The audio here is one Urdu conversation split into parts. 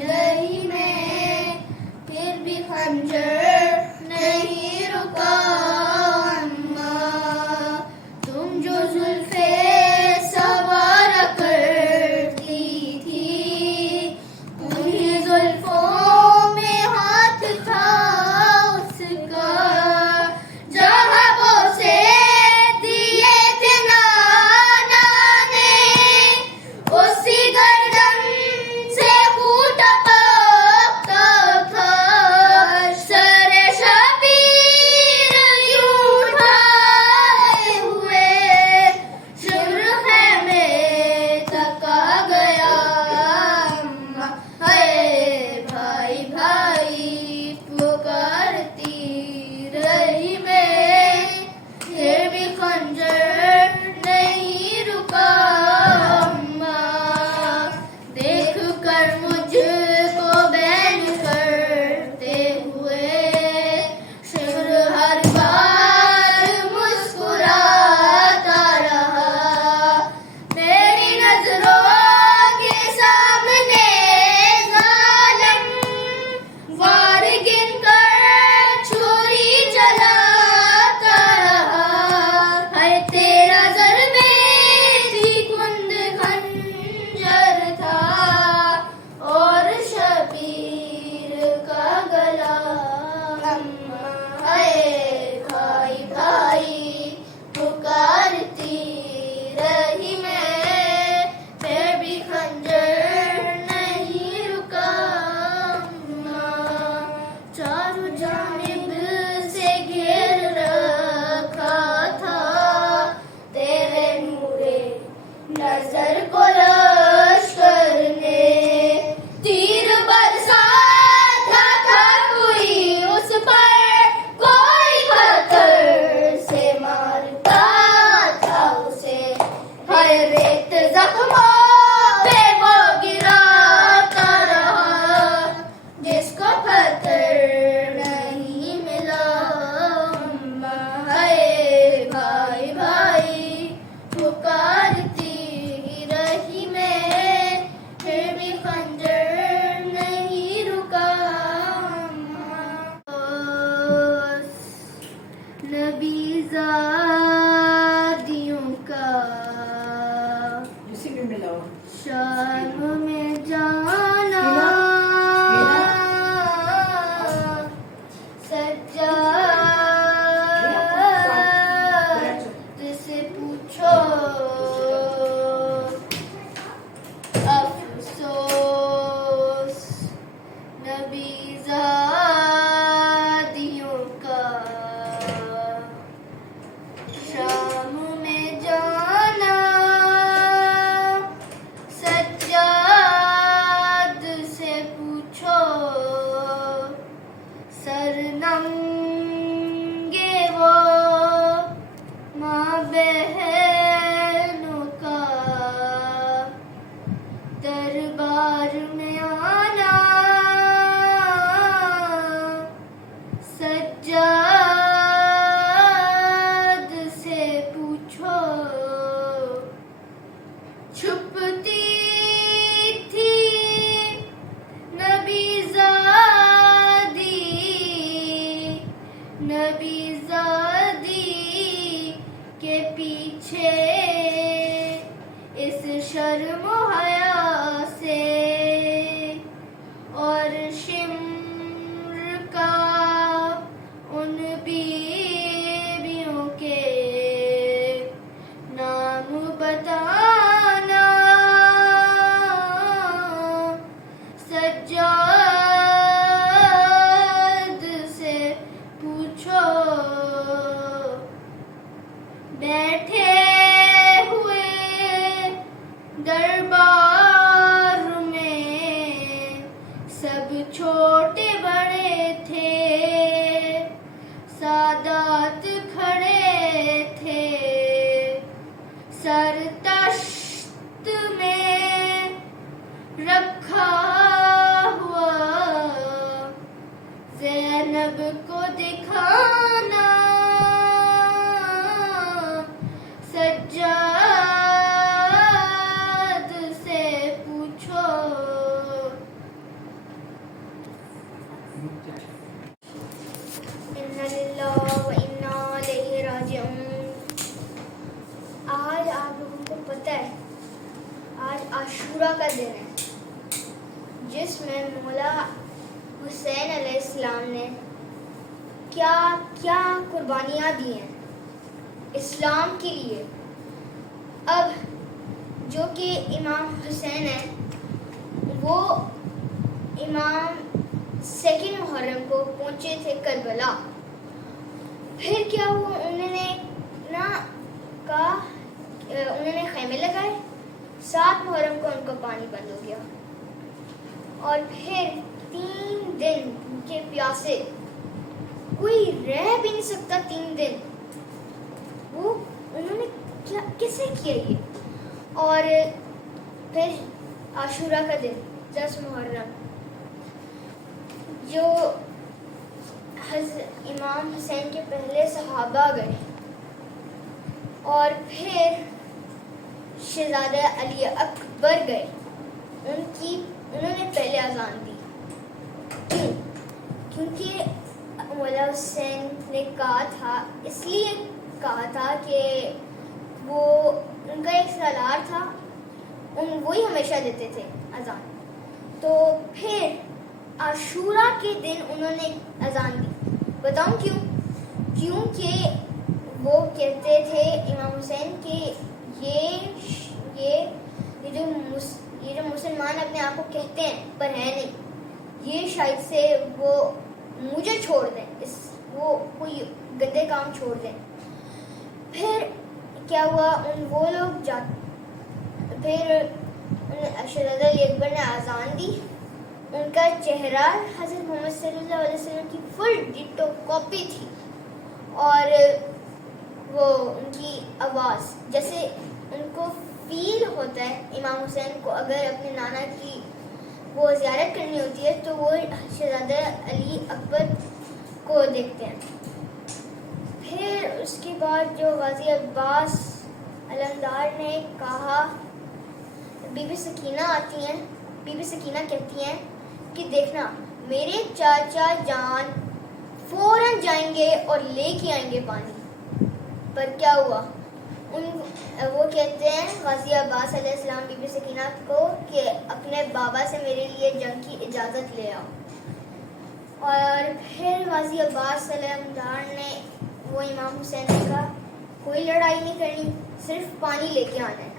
رہی میں، پھر بھی خنجر نہیں رکا اماں، تم جو زلفے سوار کرتی تھی، انہیں زلفوں میں ہاتھ تھا اس کا، جہاں بوسے دیے تھے نانا نے، اسی گردن سے خون ٹپکتا تھا، سر شبیر یوں اٹھائے ہوئے شرح میں تک آ گیا اماں، ہائے بھائی بھائی پکارتی رہی میں، پھر بھی خنجر نہیں رکا اماں، دیکھ کر مجھ کو بین کرتے ہوئے شبر ہر بار مسکراتا رہا، میری نظروں کے سامنے ظالم وار گن کر چھری چلاتا رہا، ہے تیرا ضرب تھی کند خنجر تھا، اور شبیر کا گلا اماں، ہے بھائی بھائی پکارتی رہی میں، پھر بھی خنجر نہیں رکا اماں، چاروں جانب سے گھیر رکھا تھا تیرے نورے نظر کو لشکر نے، تیر برساتا تھا کوئی اس پر، کوئی پتھر سے مارتا تھا اسے، ہر ریت زخموں پہ وہ گراتا رہا، جس کو پتھر نہیں ملا اماں، ہے بھائی بھائی پکارتی رہی میں، پھر بھی خنجر نہیں رکا اماں، نبی زادیوں کا شام میں جانا، سجاد سے پوچھو افسوس، نبی زادیوں کا شام میں جانا، سجاد سے پوچھو سر ننگے وہ ماں بہنوں کا، دربار میں آنا، سجاد سے پوچھو، چھپتی تھی نبی زادی کے پیچھے اس شرم و حیا سے، اِنَّ لِلَّهِ وَإِنَّا إِلَيْهِ رَاجِعُونَ۔ آج آپ لوگوں کو پتہ ہے آج عاشورہ کا دن ہے، جس میں مولا حسین علیہ السلام نے کیا کیا قربانیاں دی ہیں اسلام کے لیے۔ اب جو کہ امام حسین ہیں وہ امام سیکنڈ محرم کو پہنچے تھے کربلا۔ پھر کیا ہوا، انہوں نے خیمے لگائے، 7 محرم کو ان کو پانی بند ہو گیا، اور پھر 3 دن کے پیاسے، کوئی رہ بھی نہیں سکتا 3 دن۔ وہ انہوں نے کیسے کیا یہ؟ اور پھر عاشورہ کا دن 10 محرم، جو امام حسین کے پہلے صحابہ گئے، اور پھر شہزادہ علی اکبر گئے، انہوں نے پہلے اذان دی۔ کیونکہ مولا حسین نے کہا تھا، اس لیے کہا تھا کہ وہ ان کا ایک سالار تھا، وہی ہمیشہ دیتے تھے اذان۔ تو پھر عاشورہ کے دن انہوں نے اذان دی۔ بتاؤں کیوں؟ کیونکہ وہ کہتے تھے امام حسین کہ یہ جو مسلمان اپنے آپ کو کہتے ہیں پر ہے نہیں، یہ شاید سے وہ مجھے چھوڑ دیں، وہ کوئی گندے کام چھوڑ دیں۔ پھر کیا ہوا، وہ لوگ پھر شہزادہ علی اکبر نے اذان دی۔ ان کا چہرہ حضرت محمد صلی اللہ علیہ وسلم کی فل ڈیٹو کاپی تھی، اور وہ ان کی آواز، جیسے ان کو فیل ہوتا ہے امام حسین کو اگر اپنے نانا کی وہ زیارت کرنی ہوتی ہے تو وہ شہزادہ علی اکبر کو دیکھتے ہیں۔ پھر اس کے بعد جو غازی عباس علمدار نے کہا، بی بی سکینہ آتی ہیں، بی بی سکینہ کہتی ہیں کہ دیکھنا میرے چاچا جان فوراً جائیں گے اور لے کے آئیں گے پانی۔ پر کیا ہوا، وہ کہتے ہیں غازی عباس علیہ السلام بی بی سکینہ کو کہ اپنے بابا سے میرے لیے جنگ کی اجازت لے آؤ۔ اور پھر غازی عباس علمدار نے وہ امام حسین نے کہا کوئی لڑائی نہیں کرنی، صرف پانی لے کے آنا ہے۔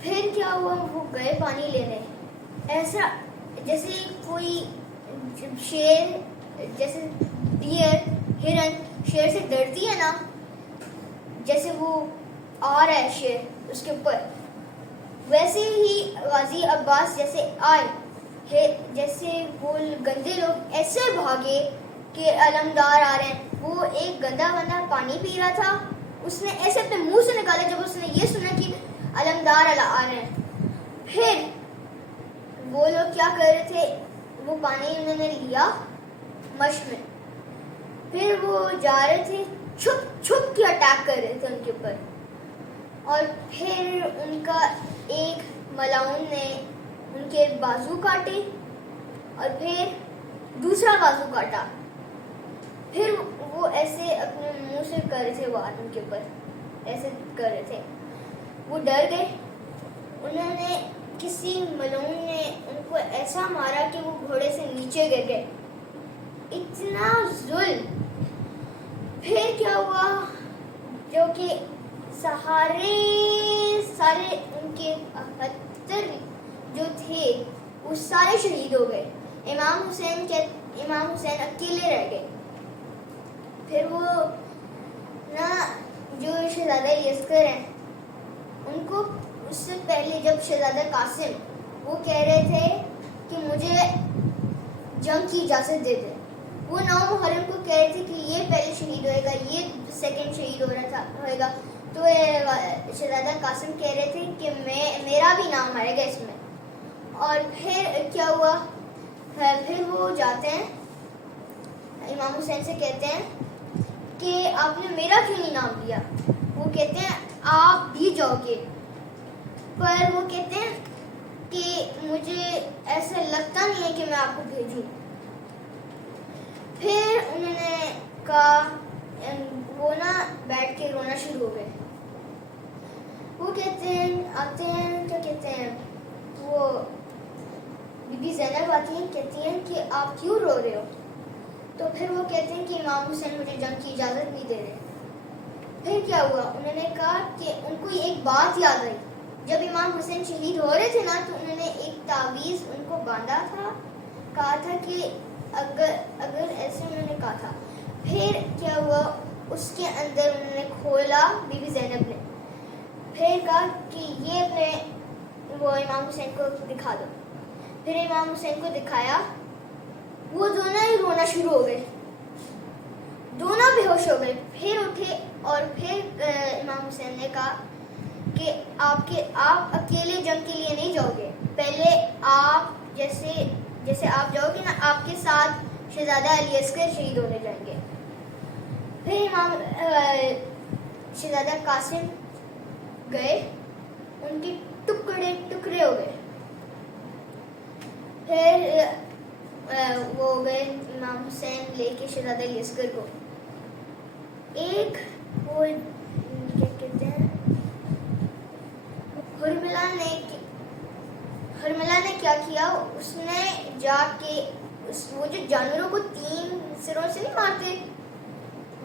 پھر کیا ہوا، وہ گئے پانی لینے، ایسا جیسے کوئی شیر، جیسے ڈیئر ہرن شیر سے ڈرتی ہے نا، جیسے وہ آ رہا ہے شیر اس کے اوپر، ویسے ہی غازی عباس جیسے آئے، جیسے وہ گندے لوگ ایسے بھاگے کہ علمدار آ رہے ہیں۔ وہ ایک گندا بندہ پانی پی رہا تھا، اس نے ایسے اپنے منہ سے نکالا جب اس نے یہ سنا کہ علمدار آ رہے ہیں۔ پھر وہ لوگ کیا کر رہے تھے، وہ پانی انہوں نے لیا مشق میں، پھر وہ جا رہے تھے چھپ کے اٹیک کر رہے تھے ان کے اوپر، اور پھر ان کا ایک ملاؤن نے ان کے بازو کاٹے، اور پھر دوسرا بازو کاٹا، پھر وہ ایسے اپنے منہ سے کر رہے تھے وار ان کے اوپر، ایسے کر رہے تھے۔ وہ ڈر گئے، انہوں نے کسی ملعون نے ان کو ایسا مارا کہ وہ گھوڑے سے نیچے گر گئے، اتنا ظلم۔ پھر کیا ہوا، جو کہ سارے ان کے 78 جو تھے وہ سارے شہید ہو گئے، امام حسین اکیلے رہ گئے۔ پھر وہ جو شہزادہ یسکر ہیں، ان کو اس سے پہلے جب شہزادہ قاسم وہ کہہ رہے تھے کہ مجھے جنگ کی اجازت دے دیں، وہ 9 محرم کو کہہ رہے تھے کہ یہ پہلے شہید ہوئے گا، یہ سیکنڈ شہید ہوئے گا، تو شہزادہ قاسم کہہ رہے تھے کہ میرا بھی نام آئے گا اس میں۔ اور پھر کیا ہوا، پھر وہ جاتے ہیں امام حسین سے کہتے ہیں کہ آپ نے میرا کیوں نہیں نام لیا؟ وہ کہتے ہیں آپ بھی جاؤ گے، پر وہ کہتے ہیں کہ مجھے ایسا لگتا نہیں ہے کہ میں آپ کو بھیجوں۔ پھر انہوں نے کہا وہ نا بیٹھ کے رونا شروع ہو گئے. وہ کہتے ہیں آتے ہیں کیا کہتے ہیں وہ بی بی زینب آتی ہیں کہتی ہیں کہ آپ کیوں رو رہے ہو؟ تو پھر وہ کہتے ہیں کہ امام حسین مجھے جنگ کی اجازت نہیں دے رہے. پھر کیا ہوا؟ انہوں نے کہا کہ ان کو ایک بات یاد آئی. جب امام حسین شہید ہو رہے تھے نا تو انہوں نے ایک تعویذ ان کو باندھا تھا, کہا تھا کہ اگر ایسے انہوں نے کہا تھا. پھر کیا ہوا؟ اس کے اندر انہوں نے کھولا بی بی زینب نے, پھر کہا کہ یہ اپنے وہ امام حسین کو دکھا دو. پھر امام حسین کو دکھایا, وہ دونوں ہی رونا شروع ہو گئے, دونوں بے ہوش ہو گئے. پھر اٹھے اور پھر امام حسین نے کہا کہ آپ اکیلے جنگ کے لیے نہیں جاؤ گے, پہلے آپ جیسے آپ جاؤ گے نا آپ کے ساتھ شہزادہ علی اصغر شہید ہونے جائیں گے. پھر شہزادہ قاسم گئے, ان کے ٹکڑے ہو گئے. پھر وہ گئے امام حسین لے کے شہزادہ علی اصغر کو. ایک وہ کیا کہتے ہیں ہرملا نے کیا کیا, اس نے جا کے وہ جو جانوروں کو 3 سروں سے نہیں مارتے,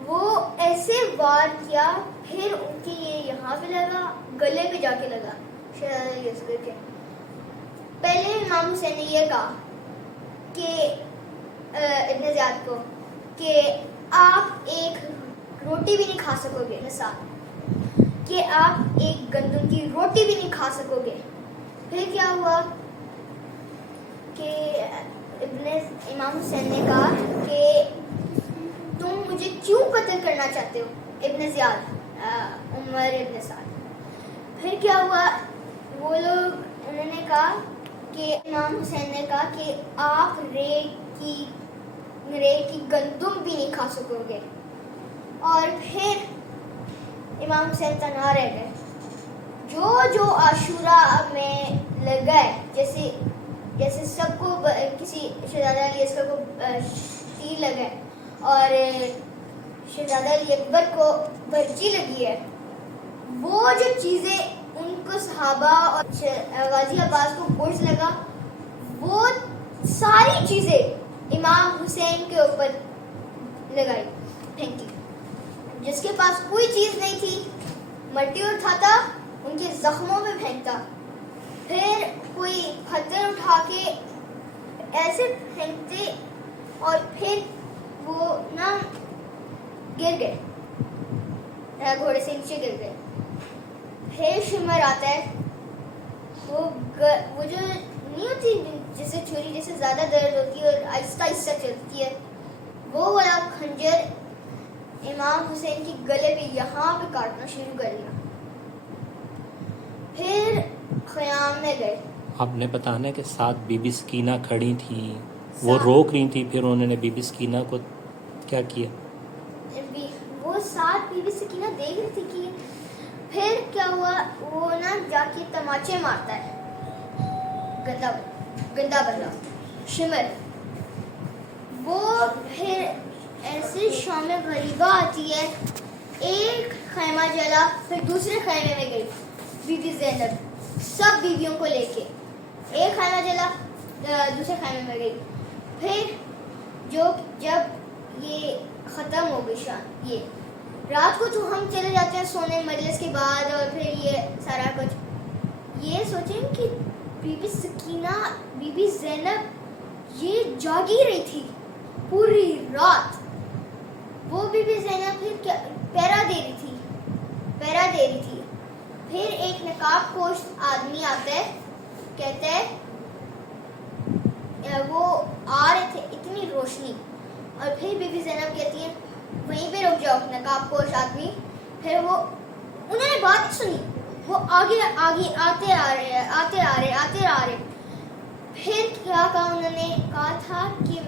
وہ ایسے وار کیا. پھر ان کے یہ یہاں پہ لگا, گلے پہ جا کے لگا شہزادہ علی اصغر کے. پہلے امام حسین نے یہ کہا کہ ابن زیاد کو کہ آپ ایک روٹی بھی نہیں کھا سکو گے, نثار کہ آپ ایک گندم کی روٹی بھی نہیں کھا سکو گے. پھر کیا ہوا کہ امام حسین نے کہا کہ تم مجھے کیوں قتل کرنا چاہتے ہو ابن زیاد, عمر ابن سعد. پھر کیا ہوا, وہ لوگ انہوں نے کہا کہ امام حسین نے کہا کہ آپ رے کی گندم بھی نہیں کھا سکو گے. اور پھر امام حسین تنہا رہ گئے. جو عاشورہ میں لگا ہے, جیسے سب کو کسی شہزادہ علی اصغر کو تیر لگا ہے اور شہزادہ علی اکبر کو برچی لگی ہے, وہ جو چیزیں ان کو صحابہ اور غازی عباس کو گرز لگا, وہ ساری چیزیں امام حسین کے اوپر لگائی, پھینکی. جس کے پاس کوئی چیز نہیں تھی مٹی اٹھاتا ان کے زخموں میں پھینکتا, پھر کوئی پتھر اٹھا کے ایسے پھینکتے اور پھر وہ نا گر گئے, گھوڑے سے نیچے گر گئے. پھر شمر آتا ہے, وہ جو نہیں ہوتی جسے چھری جیسے زیادہ درد ہوتی ہے اور آہستہ آہستہ چلتی ہے, وہ والا خنجر امام حسین کی گلے پہ یہاں پہ کاٹنا شروع کر دیا. پھر خیام میں گئے. آپ نے بتانا کہ ساتھ بی بی سکینہ کھڑی تھیں, وہ روک رہی تھی, پھر انہوں نے بی بی سکینہ کو کیا کیا؟ وہ ساتھ بی بی سکینہ دیکھ رہی تھی کہ پھر کیا ہوا, وہ نا جا کے تماچے مارتا ہے, گندا بندہ شمر. وہ پھر ایسے شام غریبہ آتی ہے, ایک خیمہ جلا, پھر دوسرے خیمے میں گئی بی بی زینب سب بیویوں کو لے کے, ایک خیمہ جلا دوسرے خیمے میں گئی. پھر جب یہ ختم ہو گئی یہ رات کو تو ہم چلے جاتے ہیں سونے مجلس کے بعد, اور پھر یہ سارا کچھ یہ سوچیں کہ بی بی سکینہ بی بی زینب یہ جاگی رہی تھی پوری رات. وہ بی بی زینب پھر پیرا دے رہی تھی. پھر ایک نقاب پوش آدمی آتا ہے, کہتا ہے وہ آ رہے تھے اتنی روشنی, اور پھر بی بی زینب کہتی ہے وہیں پہ رک جاؤ نقاب پوش آدمی. پھر وہ انہوں نے بات نہیں سنی, وہ آگے آتے آ رہے. پھر کیا کہا انہوں نے, کہا تھا کہ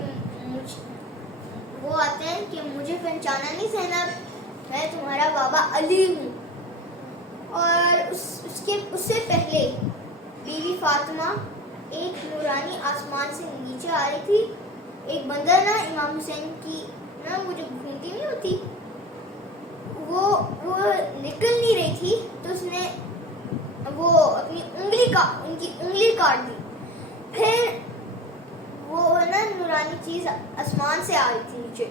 وہ آتے ہیں کہ مجھے پہچانا نہیں زینب, میں تمہارا بابا علی ہوں. اور اس سے پہلے بی بی فاطمہ ایک نورانی آسمان سے نیچے آ رہی تھی, ایک بندہ نا امام حسین کی نا وہ جو گھنٹی نہیں ہوتی وہ نکل نہیں رہی تھی تو اس نے وہ اپنی ان کی انگلی کاٹ دی. پھر وہ نا نورانی چیز آسمان سے آ رہی تھی نیچے.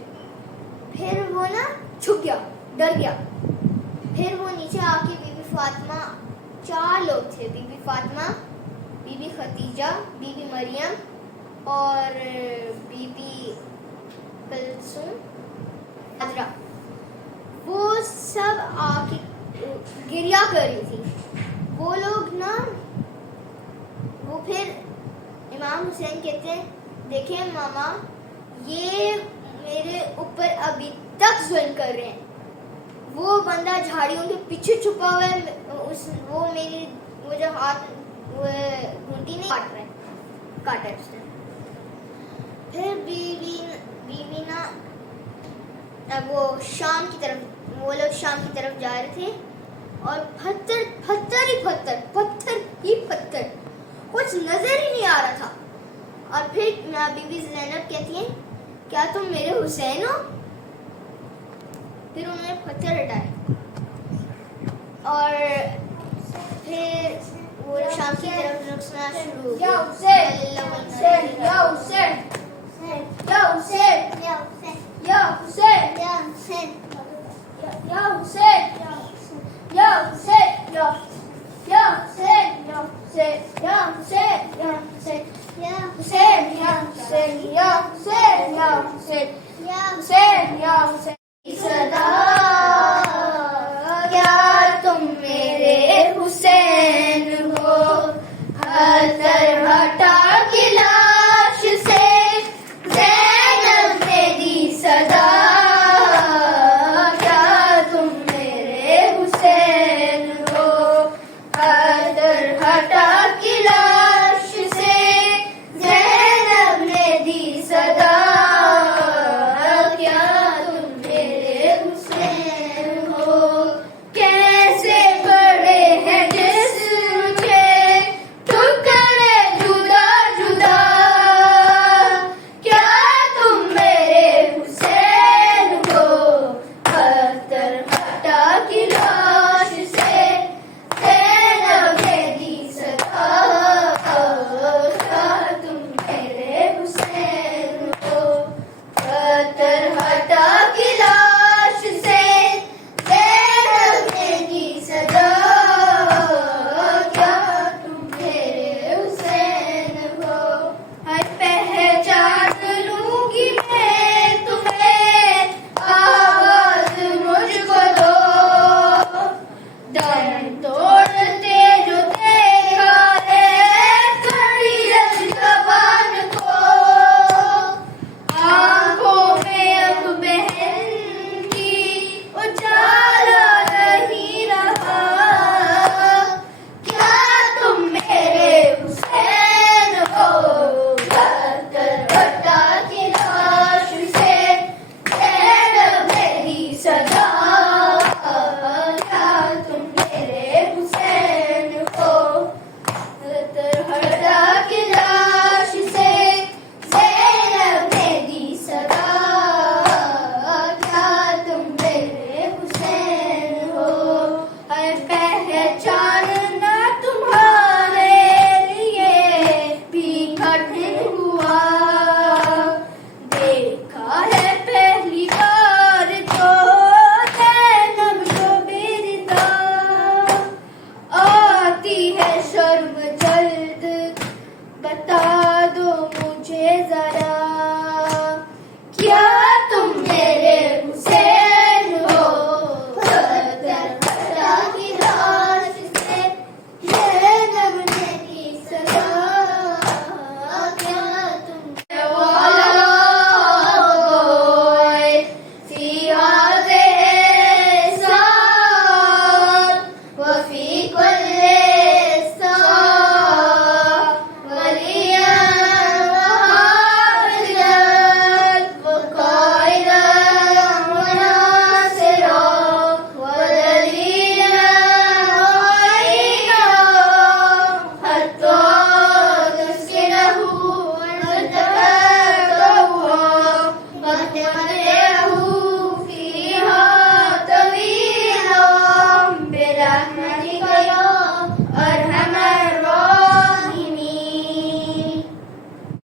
پھر وہ نا چھپ گیا, ڈر گیا. پھر وہ نیچے آ کے بی بی فاطمہ, 4 لوگ تھے, بی بی فاطمہ, بی بی خدیجہ, بی بی مریم اور بی بی کلثوم حضرہ, وہ سب آ کے گریا کر رہی تھی. وہ لوگ نا وہ پھر امام حسین کہتے ہیں دیکھیں ماما یہ میرے اوپر ابھی تک ظلم کر رہے ہیں. وہ بندہ جھاڑیوں کے پیچھے چھپا ہوا ہے, وہ میری وہ جو ہاتھ وہ گھنٹی نہیں کاٹا ہے اس نے. پھر بیوی نا وہ شام کی طرف, وہ لوگ شام کی طرف جا رہے تھے اور پتھر ہی پتھر, کچھ نظر ہی نہیں آ رہا تھا. اور پھر بی بی زینب کہتی ہیں کیا تم میرے حسین ہو؟ پھر انہوں نے پتھر ہٹائے اور پھر وہ شام کی طرف رقصنا شروع ہو گیا.